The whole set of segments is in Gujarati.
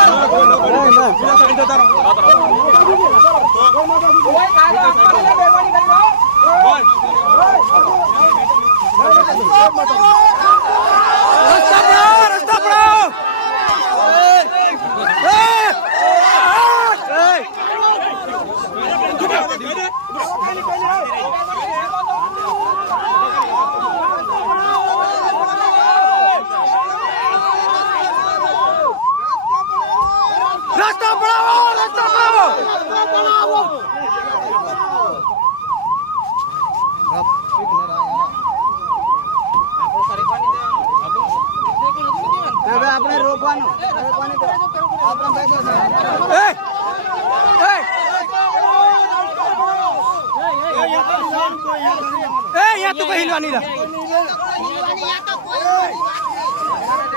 હવે આપણે રોકવાનું હવે કોને રા આપણે ભાઈ દેખાય. એમને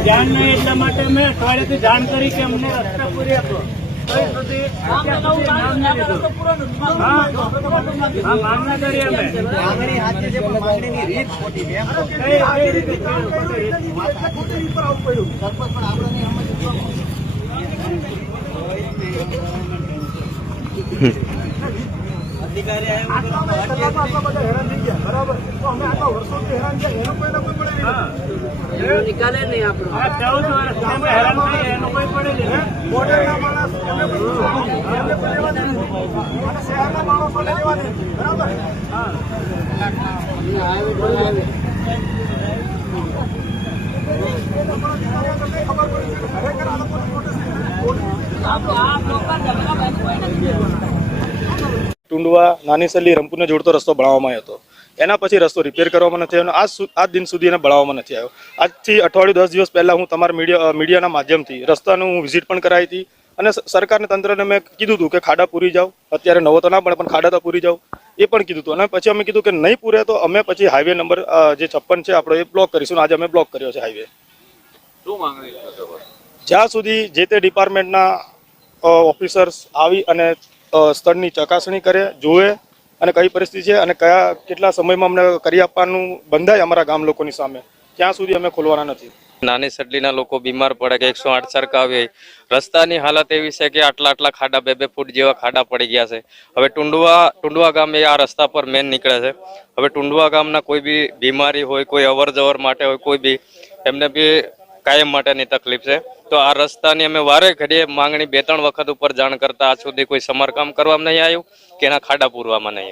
ધ્યાન નહીં એટલા માટે મેં અઠવાડિયેથી જાણ કરી કે અમને રસ્તા પૂરી આપો નહીં? કઈ રીતે? હા. અમે ચૌદ વર્ષથી અમે હેરાન થઈએ એનું કોઈ પડેલી નથી. ટુંડવા નાનીસલી રંગપુરને જોડતો રસ્તો બનાવવામાં આવ્યો હતો. એના પછી રસ્તો રિપેર કરવામાં નથી આવ્યો અને આજ આજ દિન સુધી એને બળાવવામાં નથી આવ્યો. આજથી અઠવાડિયું દસ દિવસ પહેલાં હું તમારા મીડિયા મીડિયાના માધ્યમથી રસ્તાનું હું વિઝિટ પણ કરાવી હતી અને સરકારને તંત્રને મેં કીધું હતું કે ખાડા પૂરી જાઓ. અત્યારે નવો તો ના પડે પણ ખાડા તો પૂરી જાઓ. એ પણ કીધું હતું. અને પછી અમે કીધું કે નહીં પૂરે તો અમે પછી હાઈવે નંબર જે છપ્પન છે આપણો એ બ્લોક કરીશું અને આજે અમે બ્લોક કર્યો છે હાઈવે જ્યાં સુધી જે તે ડિપાર્ટમેન્ટના ઓફિસર્સ આવી અને સ્થળની ચકાસણી કરે જોવે અને કઈ પરિસ્થિતિ છે અને કયા કેટલા સમયમાં અમને કરી આપવાનું બંધાય અમારા ગામ લોકોની સામે? ત્યાં સુધી અમે ખોલવાના નથી? નાની સડલીના લોકો બીમાર પડે કે એકસો આઠ સરકાવી રસ્તાની હાલત એવી છે કે આટલા આટલા ખાડા, બે બે ફૂટ જેવા ખાડા પડી ગયા છે. હવે ટુંડવા ટુંડવા ગામ એ આ રસ્તા પર મેન નીકળે છે. હવે ટુંડવા ગામના કોઈ બી બીમારી હોય, કોઈ અવર માટે હોય, કોઈ બી એમને બી કાયમ માટેની તકલીફ છે. તો આ રસ્તાની અમે વારે ઘડીએ માંગણી બે ત્રણ વખત ઉપર જાણ કરતા આજ સુધી કોઈ સમારકામ કરવામાં નહીં આવ્યું કે એના ખાડા પૂરવામાં નહીં